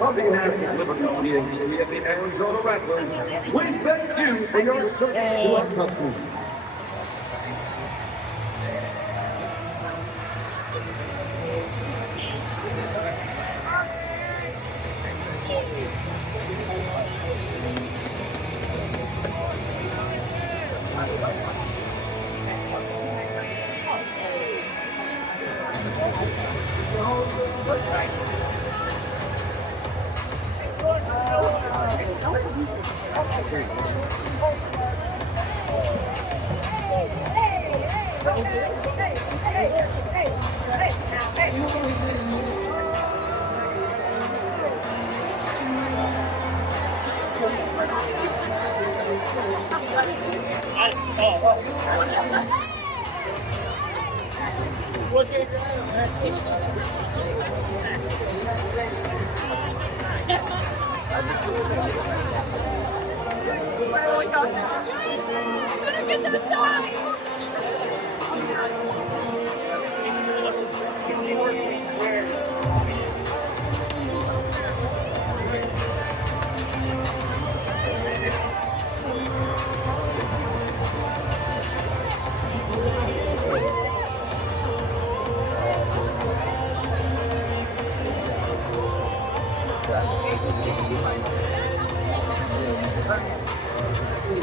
On behalf of Liberty and the Arizona Rattlers, we thank you for your service to our country.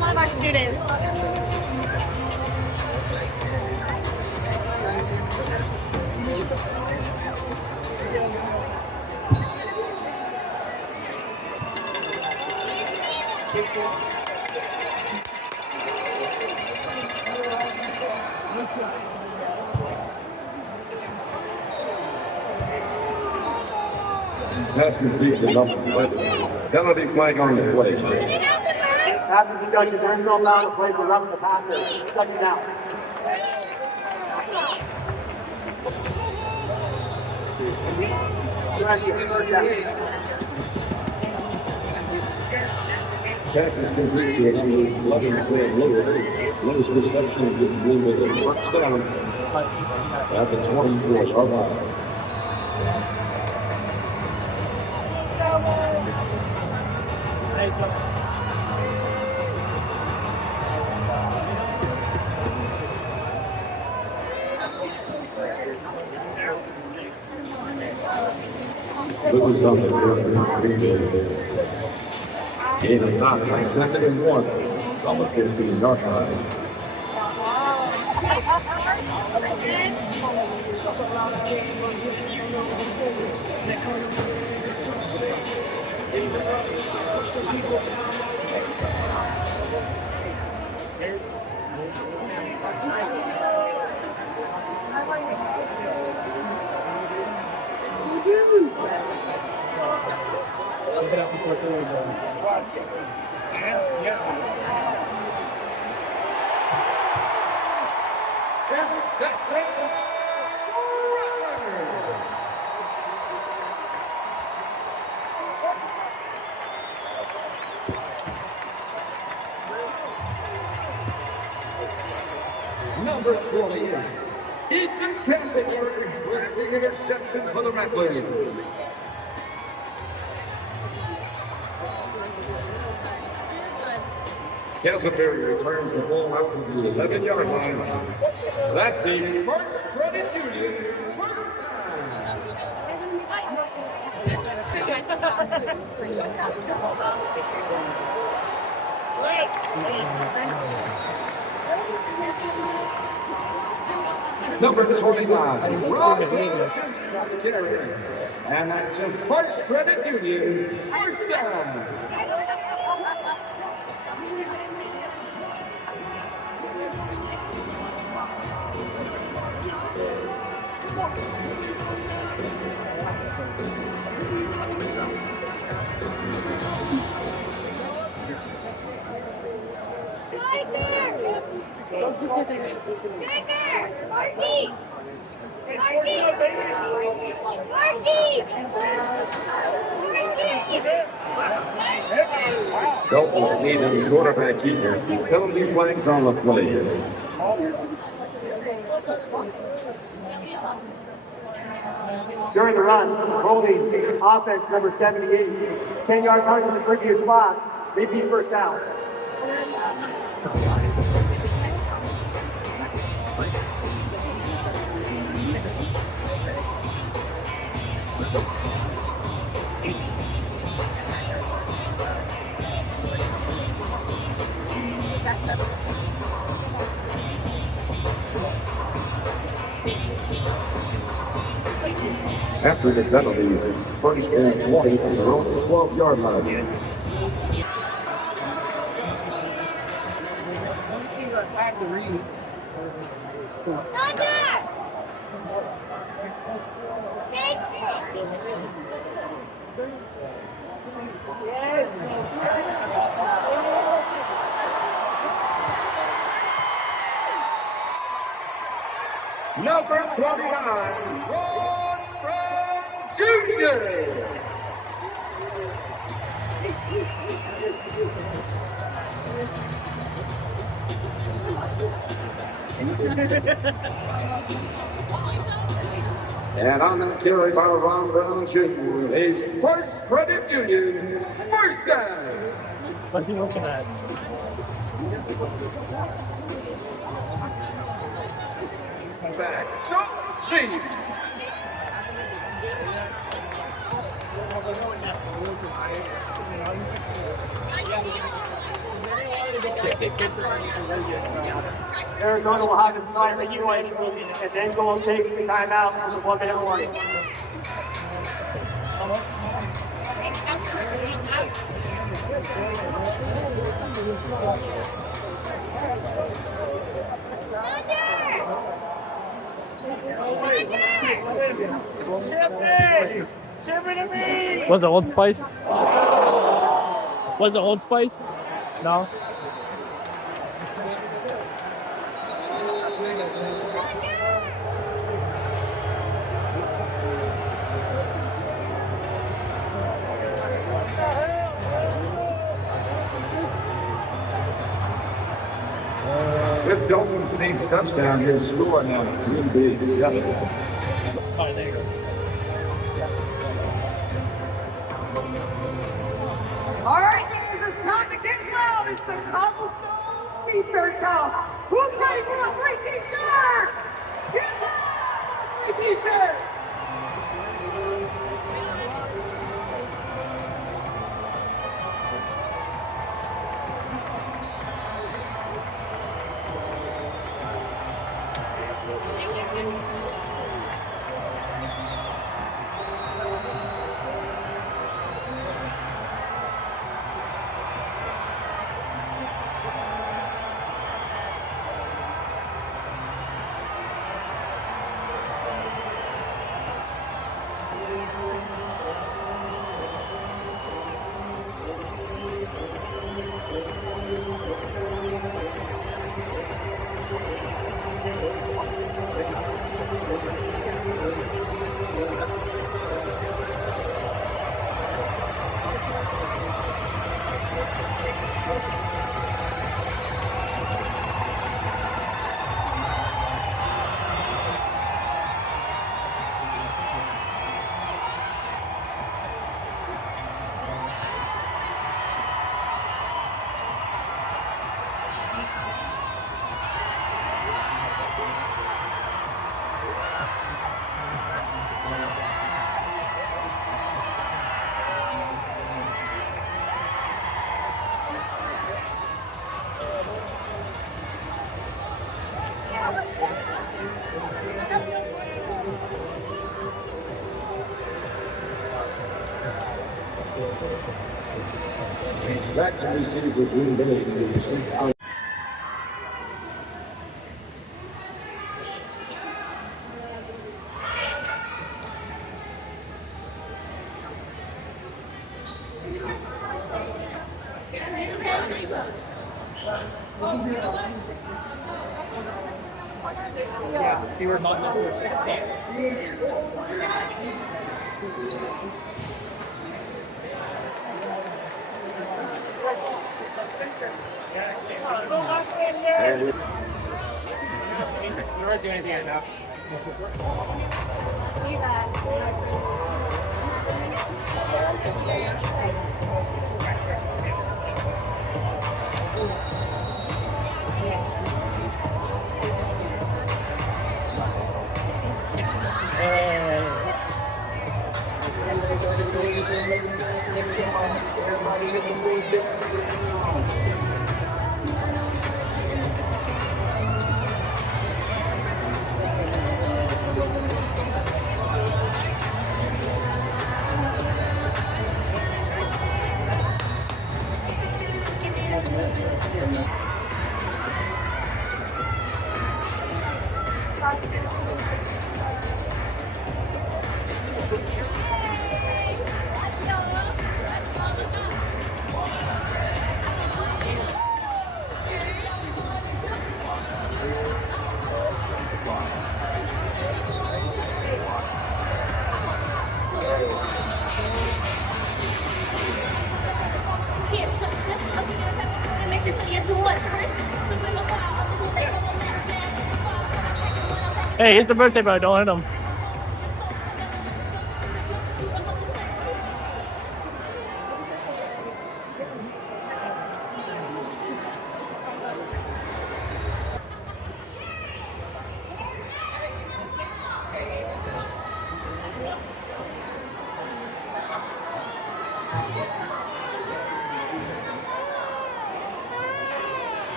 One of our students. Pass completes enough penalty flag on the play. After discussion, there's no allowed to play for roughing the passer. Second down. First down. Pass is complete to number 11, Sam Lewis. Lewis reception gives Blue with a first down at the 24-yard line. Lewis on the Gain of 9, second and 1 on the 15-yard line. Number 28, Ethan Kessler with the interception for the Rattlers. Castleberry returns the ball out to the 11-yard line. That's a First Credit Union first Number 29, Rob and that's a First Credit Union first down. Dalton Sneed and quarterback keeper. Penalty flags on the play. During the run, holding offense number 78, 10-yard punt to the previous spot, repeat first down. After the penalty, first and 20 from their own 12-yard line. Number 29, Jr. And on the carry by Ron Brown Jr., his First credit Jr. First down. What's he looking at? Back. Don't see. Arizona will have his time to heal and then go and take the timeout for the 1-minute warning. Was it Old Spice? Was it Old Spice? No. If Dalton Snead's touchdown, his score now 3-7. Oh, there you go. All right, guys, it's time to get loud. It's the cobblestone t-shirt toss. Who's ready for a free t-shirt? Get loud! Free t-shirt! Back to receive for Green Bay. Yeah, he was not. And Can't touch this. I'm gonna take a photo and make sure so you're too much risk. So when the fire, they gonna let down. Hey, it's the birthday boy. Don't hit him.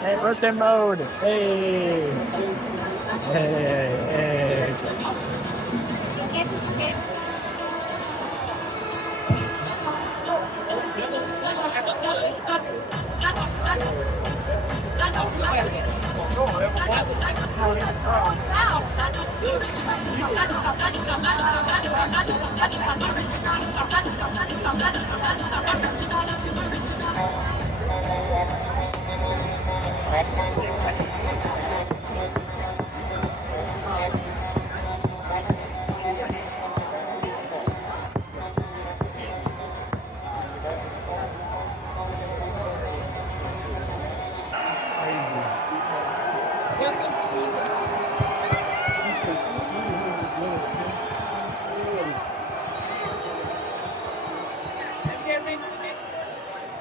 Hey, birthday mode. Hey. Hey.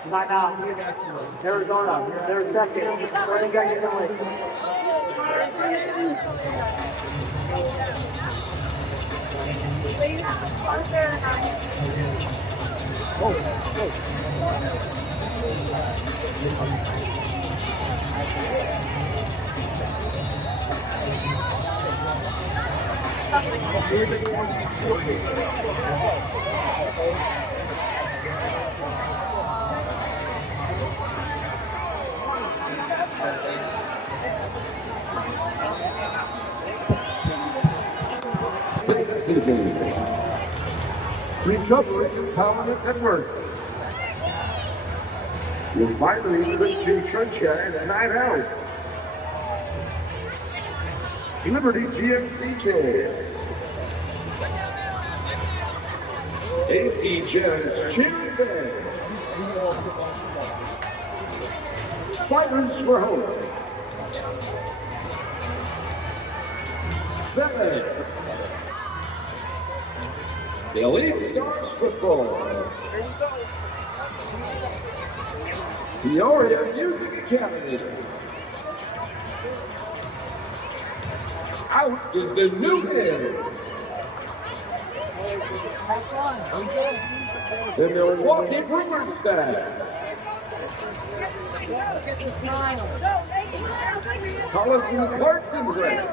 Not now. Arizona, they're second. 30 seconds away. Season. Recovery empowerment at work. You'll finally put your church guys night out. Liberty GMC AC Jazz Cheering Band. Fighters for Hope. FedEx. The Elite Stars Football. Peoria Music Academy. Out is the new head. The Milwaukee Brewers staff. Tollison Clarkson Gray.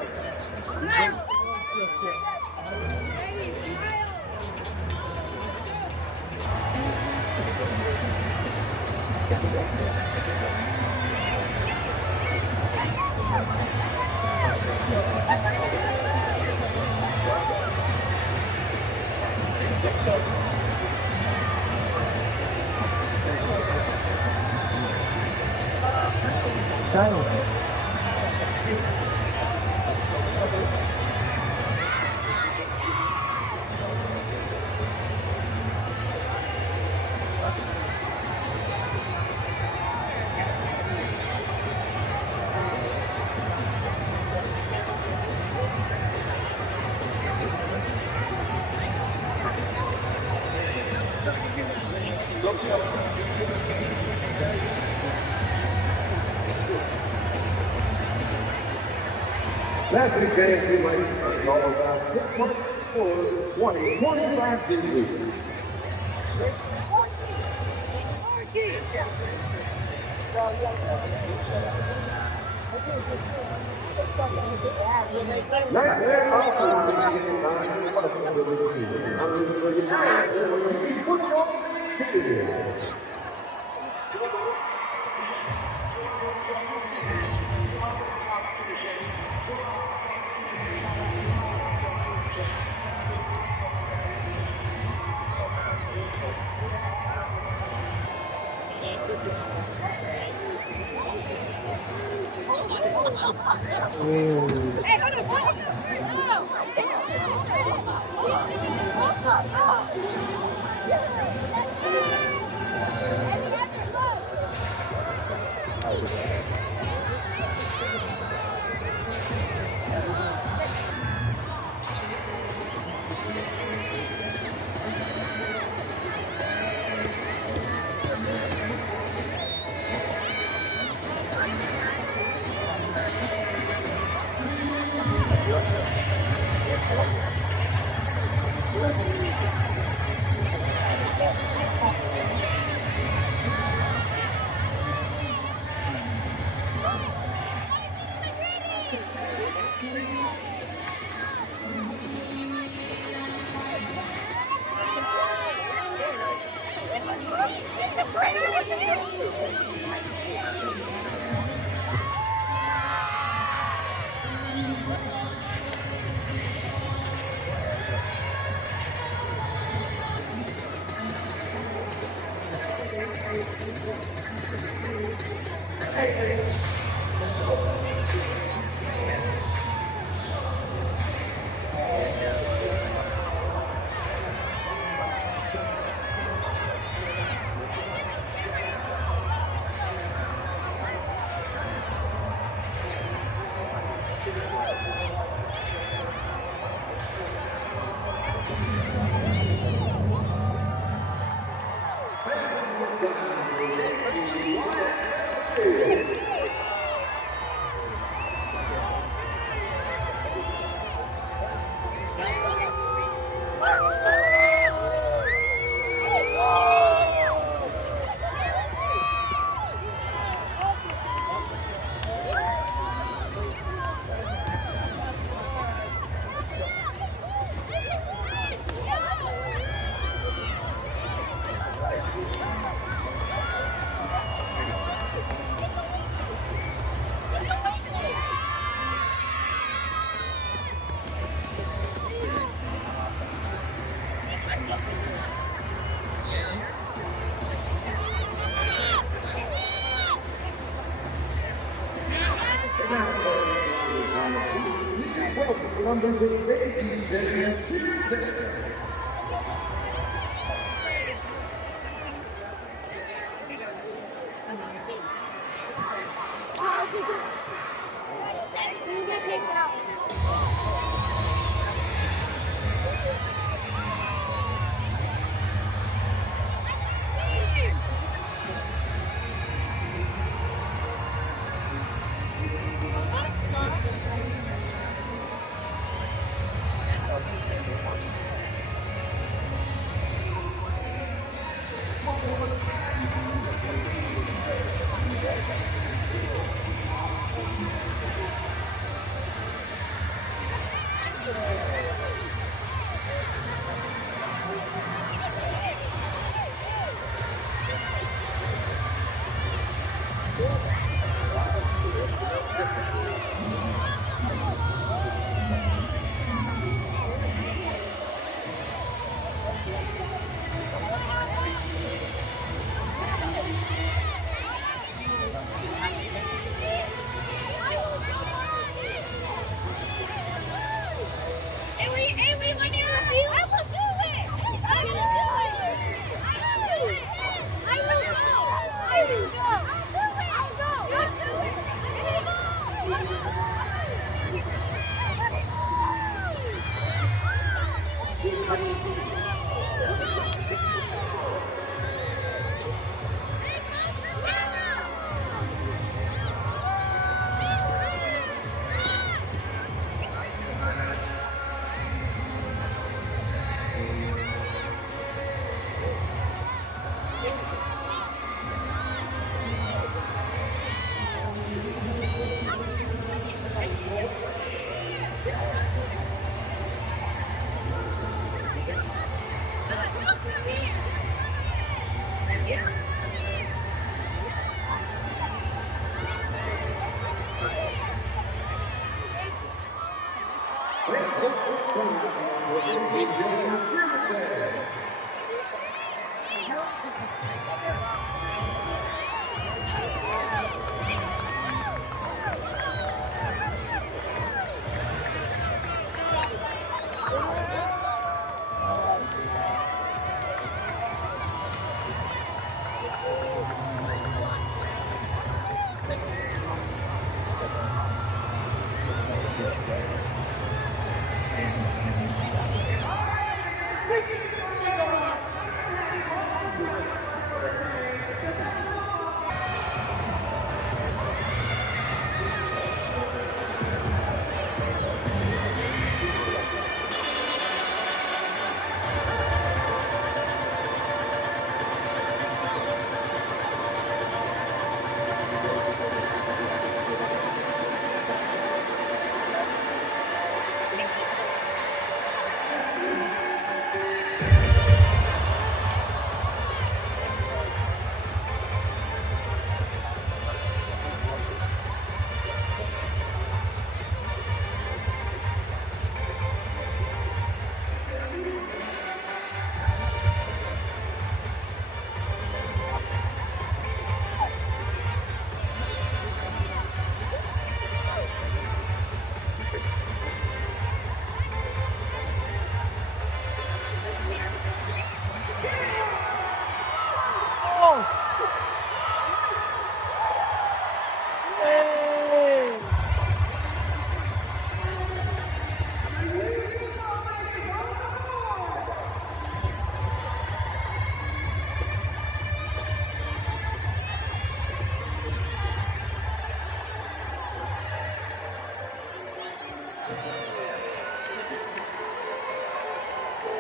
That's the fans who might call about hit point for 2025 season. Right there, Hey, hold on, what is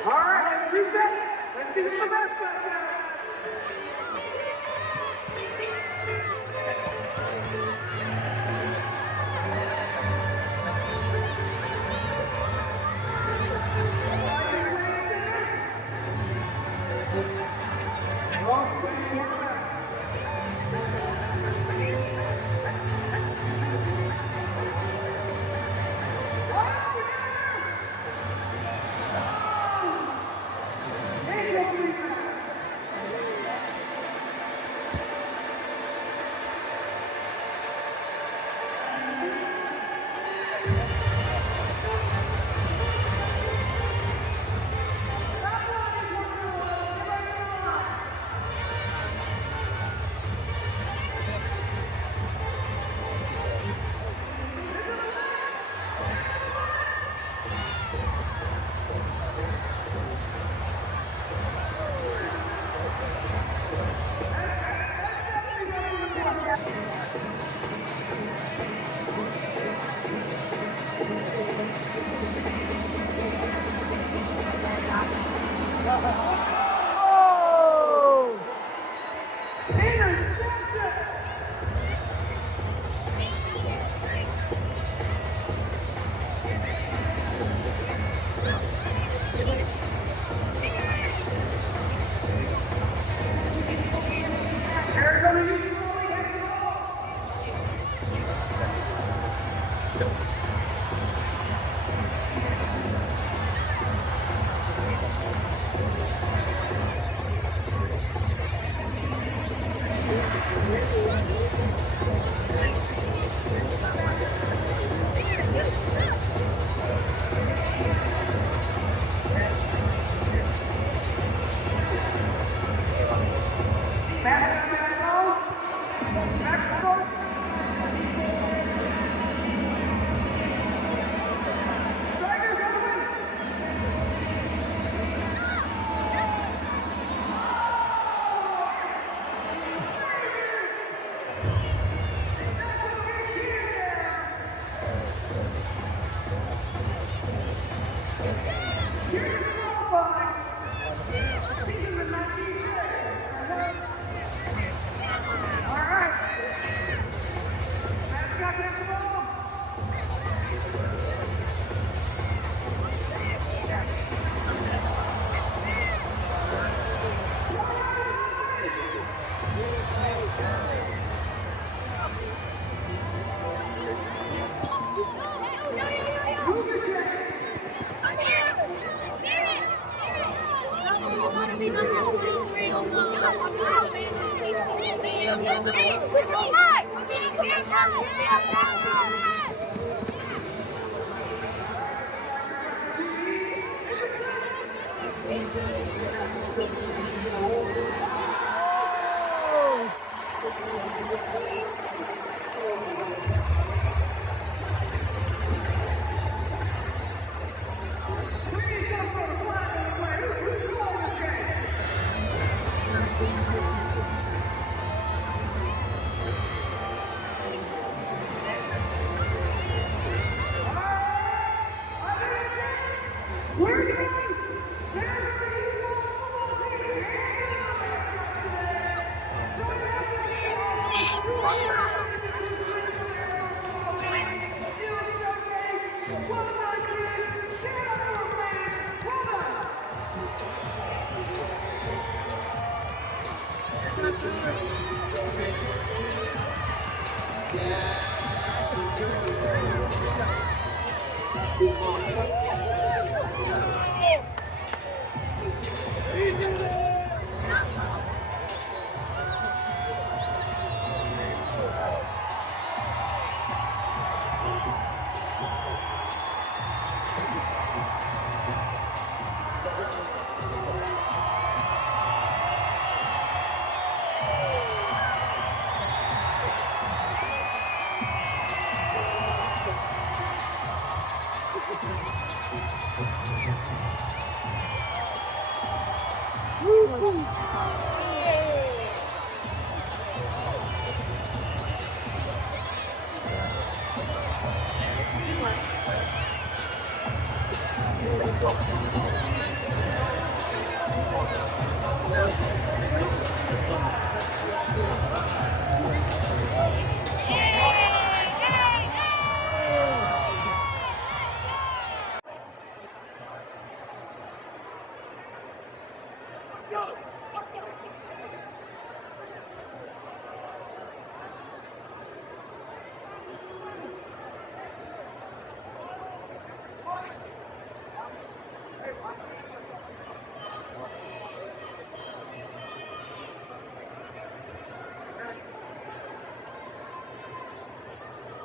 All right, let's reset. Let's see what the mascots have.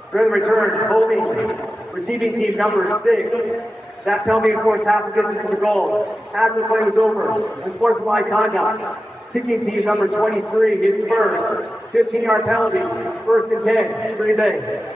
During the return, holding receiving team number 6. That penalty enforced half the distance to the goal. After the play was over, unsportsmanlike conduct. Kicking team number 23, his first. 15-yard penalty, 1st and 10, Green Bay.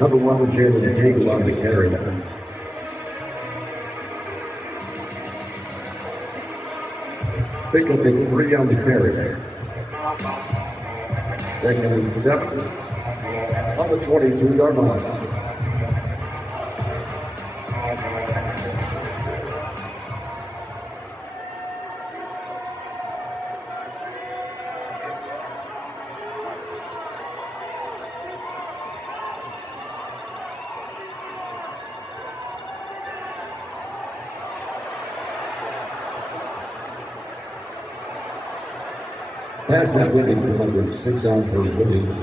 Number 1, Jalen Hagel on the carry. Pick up a 3 on the carry. 2nd and 7 on the 22-yard line. Pass intended for number 6 on for Williams.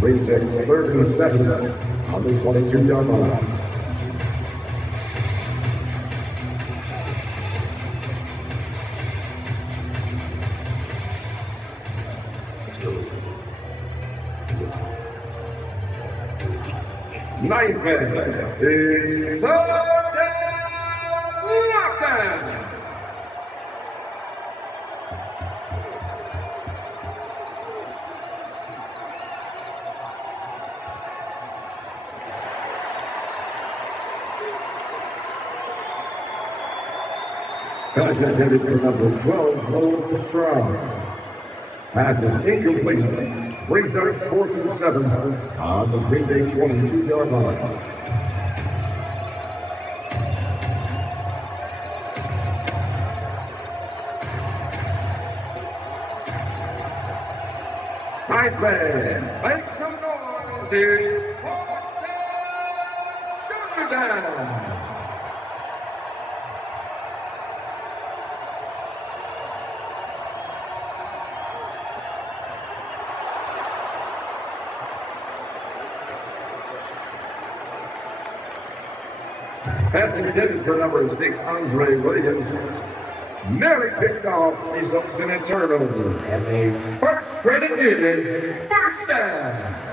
Brings it 3rd and 7 on the 22-yard line. Ninth man is Lockdown. Pass intended for number 12, Noah Petron. Pass is incomplete. Brings up 4th and 7 on the Green Bay 22-yard line. Ninth man, make some noise here. touchdown. Pass intended for number 6, Andre Williams. Nearly picked off, results in a turnover. And the first credit is first down.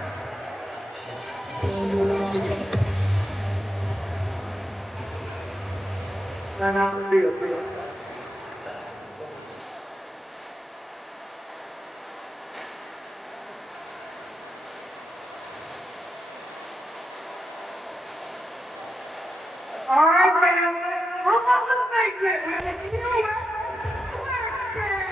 All right, man. We're about to make it with a new touchdown.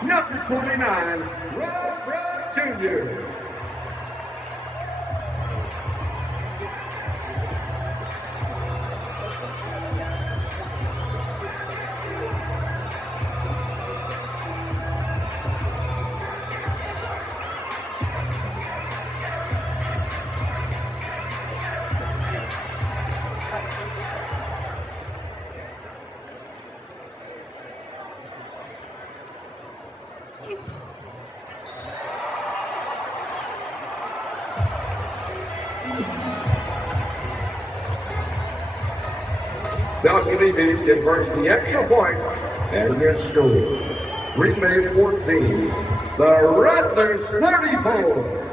Number 29, Rob Jr. Davis converts the extra point and gets scored. Green Bay 14, the Rattlers 34.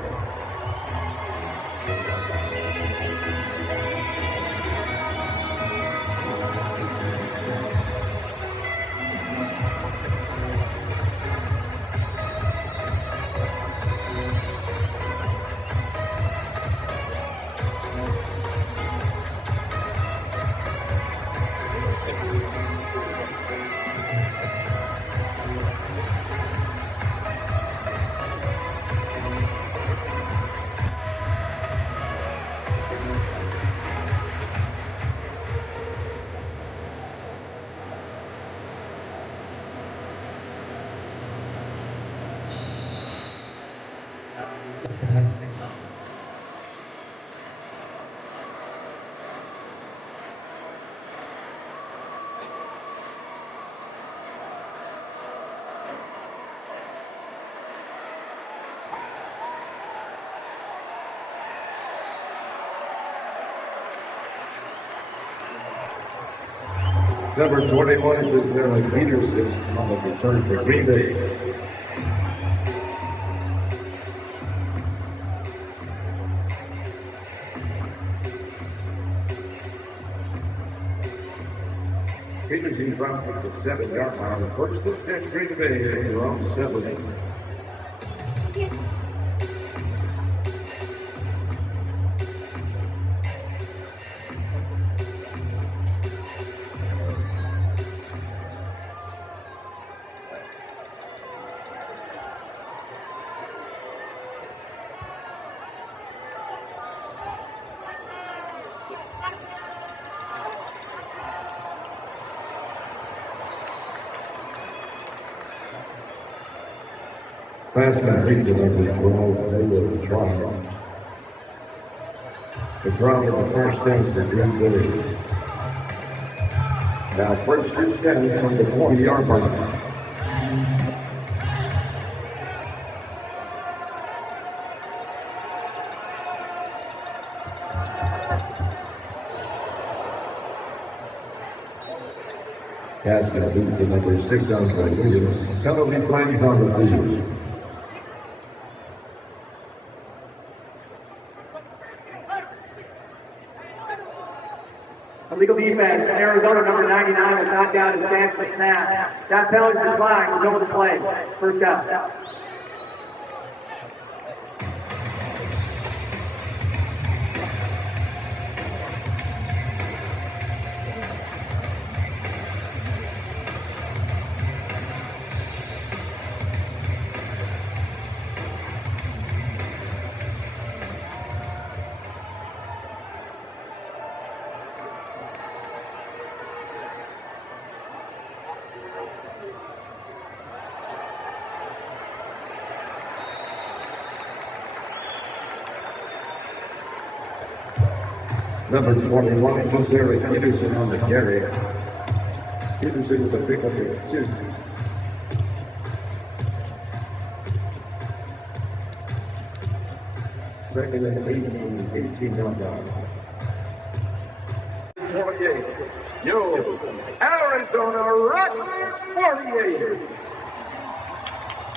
Number 21 is Aaron Peterson on the return for Green Bay. Peterson dropped at the 7-yard line. First and 10 Green Bay at their own 7. Pass complete to number 12, they will try. The draw of the first down for Green Bay. Now first and 10 from the 20-yard line. Pass complete to number 6 on Williams. Penalty flags on the field. Illegal defense. Arizona number 99 was knocked down and stands for snap. That penalty decline was over the play. First down. Number 21, Jose Peterson on the carry. Peterson with the pickup of 2. Second and 18-yard line. 28. Yo, Arizona Rattlers 48.